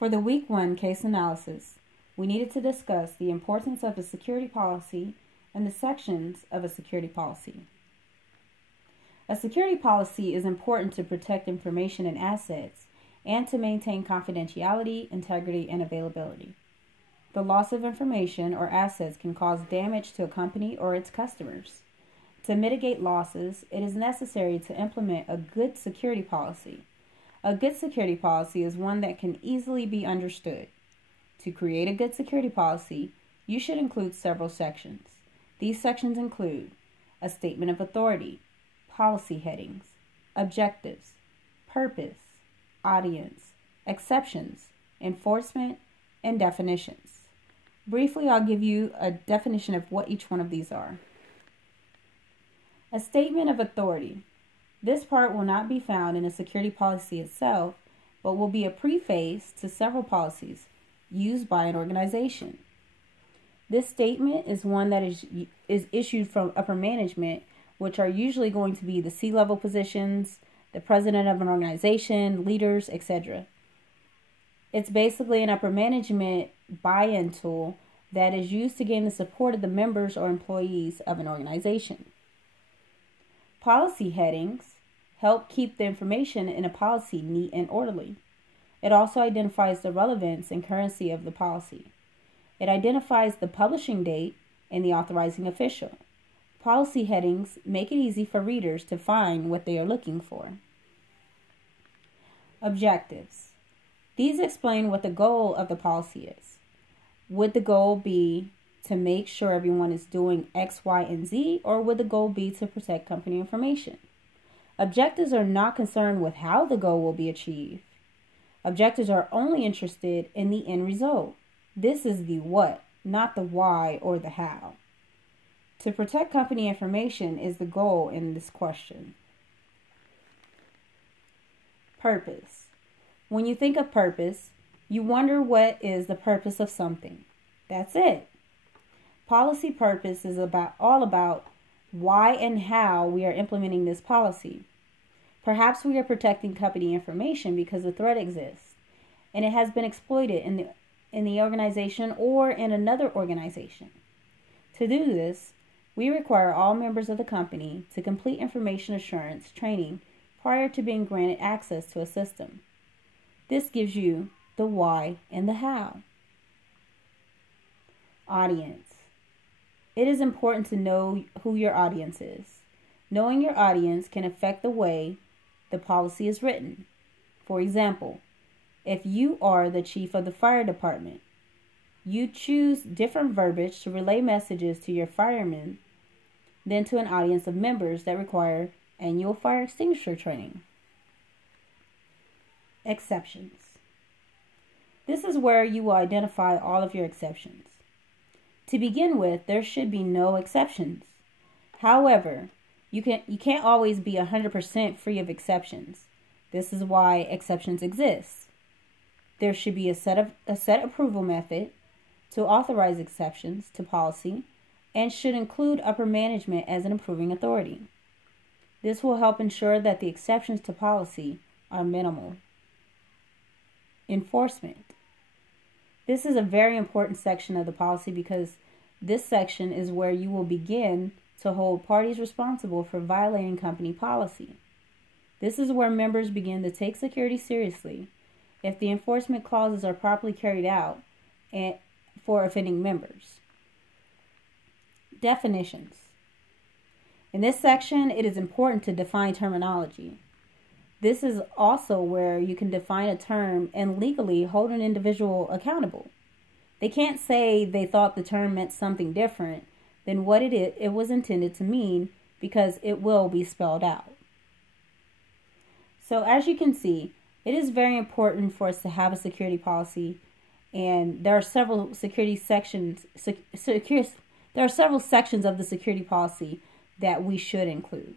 For the Week 1 case analysis, we needed to discuss the importance of a security policy and the sections of a security policy. A security policy is important to protect information and assets and to maintain confidentiality, integrity, and availability. The loss of information or assets can cause damage to a company or its customers. To mitigate losses, it is necessary to implement a good security policy. A good security policy is one that can easily be understood. To create a good security policy, you should include several sections. These sections include a statement of authority, policy headings, objectives, purpose, audience, exceptions, enforcement, and definitions. Briefly, I'll give you a definition of what each one of these are. A statement of authority. This part will not be found in a security policy itself, but will be a preface to several policies used by an organization. This statement is one that is issued from upper management, which are usually going to be the C-level positions, the president of an organization, leaders, etc. It's basically an upper management buy-in tool that is used to gain the support of the members or employees of an organization. Policy headings help keep the information in a policy neat and orderly. It also identifies the relevance and currency of the policy. It identifies the publishing date and the authorizing official. Policy headings make it easy for readers to find what they are looking for. Objectives. These explain what the goal of the policy is. Would the goal be to make sure everyone is doing X, Y, and Z, or would the goal be to protect company information? Objectives are not concerned with how the goal will be achieved. Objectives are only interested in the end result. This is the what, not the why or the how. To protect company information is the goal in this question. Purpose. When you think of purpose, you wonder what is the purpose of something. That's it. Policy purpose is all about why and how we are implementing this policy. Perhaps we are protecting company information because a threat exists and it has been exploited in the organization or in another organization. To do this, we require all members of the company to complete information assurance training prior to being granted access to a system. This gives you the why and the how. Audience. It is important to know who your audience is. Knowing your audience can affect the way the policy is written. For example, if you are the chief of the fire department, you choose different verbiage to relay messages to your firemen than to an audience of members that require annual fire extinguisher training. Exceptions. This is where you will identify all of your exceptions. To begin with, there should be no exceptions. However, you can't always be 100% free of exceptions. This is why exceptions exist. There should be a set approval method to authorize exceptions to policy and should include upper management as an approving authority. This will help ensure that the exceptions to policy are minimal. Enforcement. This is a very important section of the policy because this section is where you will begin to hold parties responsible for violating company policy. This is where members begin to take security seriously if the enforcement clauses are properly carried out and for offending members. Definitions. In this section, it is important to define terminology. This is also where you can define a term and legally hold an individual accountable. They can't say they thought the term meant something different than what it was intended to mean because it will be spelled out. So as you can see, it is very important for us to have a security policy, and there are several sections of the security policy that we should include.